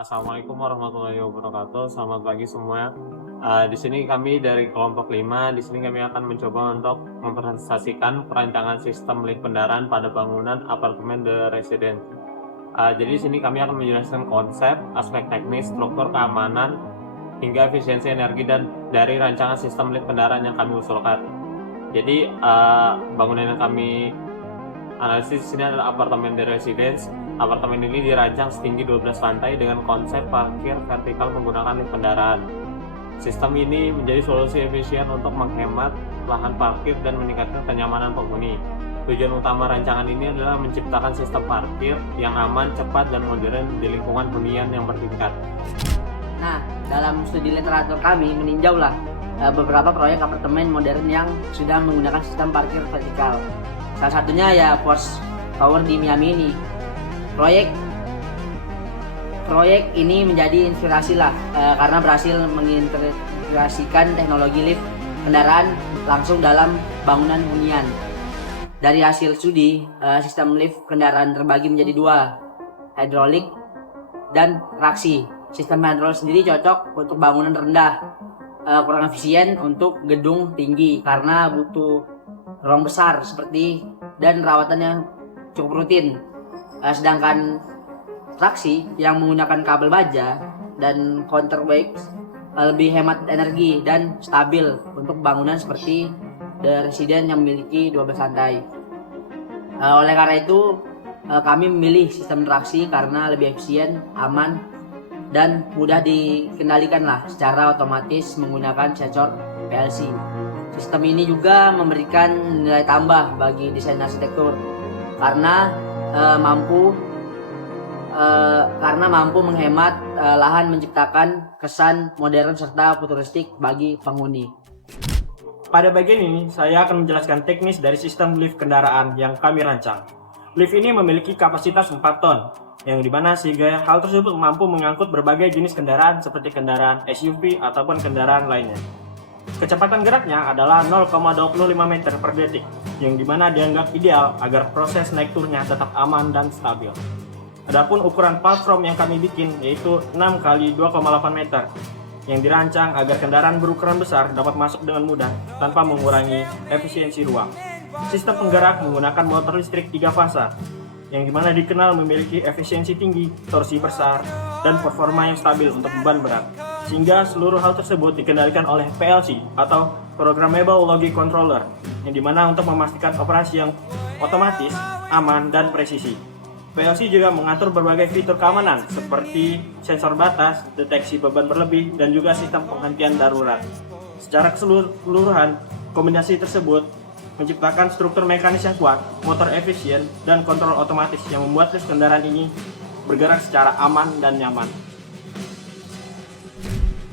Assalamualaikum warahmatullahi wabarakatuh. Selamat pagi semua. Di sini kami dari kelompok 5. Di sini kami akan mencoba untuk mempresentasikan perancangan sistem lift kendaraan pada bangunan apartemen The Residence. Jadi di sini kami akan menjelaskan konsep, aspek teknis, struktur keamanan, hingga efisiensi energi dan dari rancangan sistem lift kendaraan yang kami usulkan. Jadi bangunan yang kami analisis di sini adalah apartemen The Residence. Apartemen ini dirancang setinggi 12 lantai dengan konsep parkir vertikal menggunakan lift kendaraan. Sistem ini menjadi solusi efisien untuk menghemat lahan parkir dan meningkatkan kenyamanan penghuni. Tujuan utama rancangan ini adalah menciptakan sistem parkir yang aman, cepat, dan modern di lingkungan hunian yang bertingkat. Nah, dalam studi literatur kami meninjaulah beberapa proyek apartemen modern yang sudah menggunakan sistem parkir vertikal. Salah satunya ya Force Tower di Miami ini. Proyek ini menjadi inspirasi karena berhasil mengintegrasikan teknologi lift kendaraan langsung dalam bangunan hunian. Dari hasil studi, sistem lift kendaraan terbagi menjadi dua, hidrolik dan traksi. Sistem hidrolik sendiri cocok untuk bangunan rendah, kurang efisien untuk gedung tinggi karena butuh ruang besar dan rawatan yang cukup rutin. Sedangkan traksi yang menggunakan kabel baja dan counterweight lebih hemat energi dan stabil untuk bangunan seperti The Residence yang memiliki 12 lantai. Oleh karena itu, kami memilih sistem traksi karena lebih efisien, aman, dan mudah dikendalikan secara otomatis menggunakan sensor PLC. Sistem ini juga memberikan nilai tambah bagi desain arsitektur karena mampu menghemat lahan, menciptakan kesan modern serta futuristik bagi penghuni. Pada bagian ini, saya akan menjelaskan teknis dari sistem lift kendaraan yang kami rancang. Lift ini memiliki kapasitas 4 ton, yang dimana sehingga hal tersebut mampu mengangkut berbagai jenis kendaraan seperti kendaraan SUV ataupun kendaraan lainnya. Kecepatan geraknya adalah 0,25 meter per detik, yang dimana dianggap ideal agar proses naik turunnya tetap aman dan stabil. Adapun ukuran platform yang kami bikin yaitu 6 x 2,8 meter, yang dirancang agar kendaraan berukuran besar dapat masuk dengan mudah tanpa mengurangi efisiensi ruang. Sistem penggerak menggunakan motor listrik 3 fasa, yang dimana dikenal memiliki efisiensi tinggi, torsi besar, dan performa yang stabil untuk beban berat. Sehingga seluruh hal tersebut dikendalikan oleh PLC atau Programmable Logic Controller, yang dimana untuk memastikan operasi yang otomatis, aman, dan presisi. PLC juga mengatur berbagai fitur keamanan seperti sensor batas, deteksi beban berlebih, dan juga sistem penghentian darurat. Secara keseluruhan, kombinasi tersebut menciptakan struktur mekanis yang kuat, motor efisien, dan kontrol otomatis yang membuat lift kendaraan ini bergerak secara aman dan nyaman.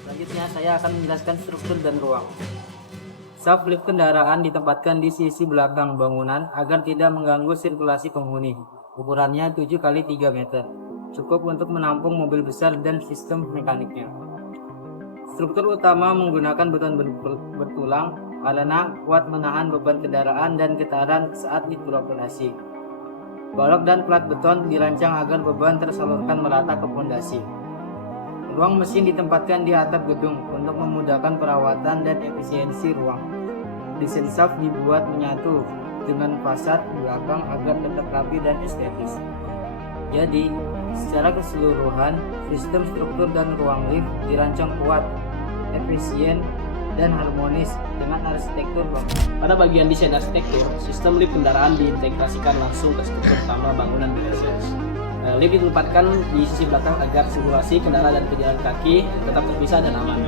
Selanjutnya saya akan menjelaskan struktur dan ruang. Sub lift kendaraan ditempatkan di sisi belakang bangunan agar tidak mengganggu sirkulasi penghuni. Ukurannya 7 x 3 meter, cukup untuk menampung mobil besar dan sistem mekaniknya. Struktur utama menggunakan beton bertulang karena kuat menahan beban kendaraan dan getaran saat lift beroperasi. Balok dan plat beton dirancang agar beban tersalurkan merata ke pondasi. Ruang mesin ditempatkan di atap gedung untuk memudahkan perawatan dan efisiensi ruang. Desain shaft dibuat menyatu dengan fasad belakang agar tetap rapi dan estetis. Jadi, secara keseluruhan, sistem struktur dan ruang lift dirancang kuat, efisien, dan harmonis dengan arsitektur bangunan. Pada bagian desain arsitektur, sistem lift kendaraan diintegrasikan langsung ke struktur utama bangunan The Residence. Lift ditempatkan di sisi belakang agar sirkulasi kendaraan dan pejalan kaki tetap terpisah dan aman.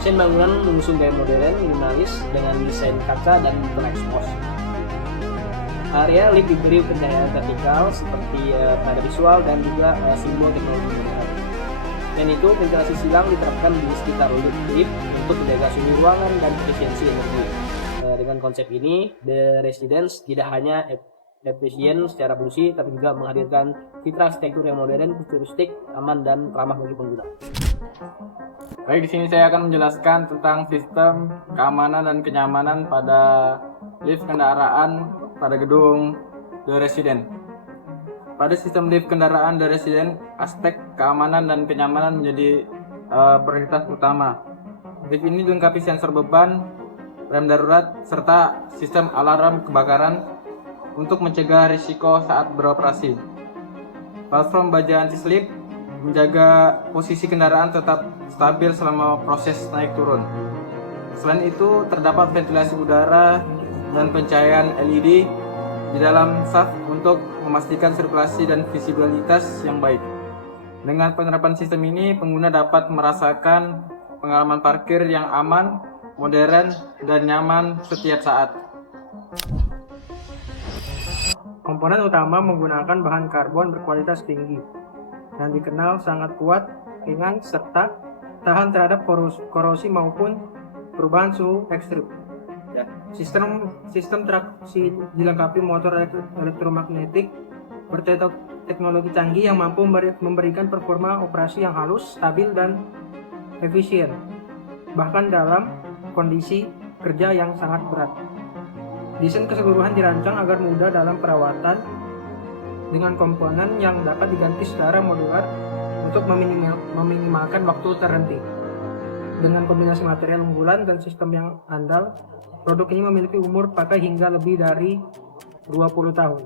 Desain bangunan mengusung gaya modern, minimalis dengan desain kaca dan berekspos. Area lift diberi pencahayaan vertikal seperti pada visual dan juga simbol teknologi modern. Dan itu ventilasi silang diterapkan di sekitar lift untuk menjaga suhu ruangan dan efisiensi energi. Dengan konsep ini, The Residence tidak hanya efisien secara fungsi, tapi juga menghadirkan fitur arsitektur yang modern, futuristik, aman, dan ramah bagi pengguna. Baik, di sini saya akan menjelaskan tentang sistem keamanan dan kenyamanan pada lift kendaraan pada gedung The Residence. pada sistem lift kendaraan dari residen, aspek keamanan dan kenyamanan menjadi prioritas utama. Lift ini dilengkapi sensor beban, rem darurat, serta sistem alarm kebakaran untuk mencegah risiko saat beroperasi. Platform baja anti-slip menjaga posisi kendaraan tetap stabil selama proses naik turun. Selain itu, terdapat ventilasi udara dan pencahayaan LED di dalam shaft untuk memastikan sirkulasi dan visibilitas yang baik. Dengan penerapan sistem ini, pengguna dapat merasakan pengalaman parkir yang aman, modern, dan nyaman setiap saat. Komponen utama menggunakan bahan karbon berkualitas tinggi yang dikenal sangat kuat, ringan, serta tahan terhadap korosi maupun perubahan suhu ekstrim. Sistem traksi dilengkapi motor elektromagnetik berteknologi canggih yang mampu memberikan performa operasi yang halus, stabil, dan efisien, bahkan dalam kondisi kerja yang sangat berat. Desain keseluruhan dirancang agar mudah dalam perawatan dengan komponen yang dapat diganti secara modular untuk meminimalkan waktu terhenti. Dengan kombinasi material unggulan dan sistem yang andal, produk ini memiliki umur pakai hingga lebih dari 20 tahun,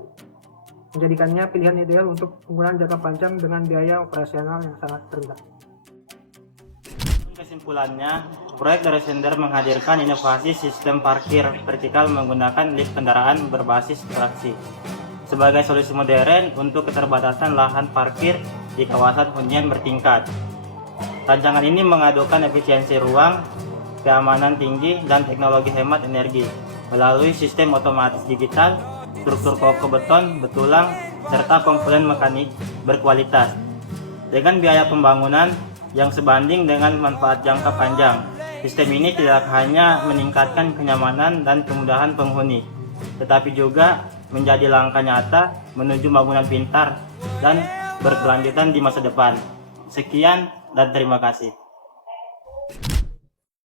menjadikannya pilihan ideal untuk penggunaan jangka panjang dengan biaya operasional yang sangat rendah. Kesimpulannya, proyek dari Sender menghadirkan inovasi sistem parkir vertikal menggunakan lift kendaraan berbasis traksi sebagai solusi modern untuk keterbatasan lahan parkir di kawasan hunian bertingkat. Rancangan ini mengadukan efisiensi ruang, keamanan tinggi, dan teknologi hemat energi melalui sistem otomatis digital, struktur kokoh beton, betulang, serta komponen mekanik berkualitas. Dengan biaya pembangunan yang sebanding dengan manfaat jangka panjang, sistem ini tidak hanya meningkatkan kenyamanan dan kemudahan penghuni, tetapi juga menjadi langkah nyata menuju bangunan pintar dan berkelanjutan di masa depan. Sekian dan terima kasih.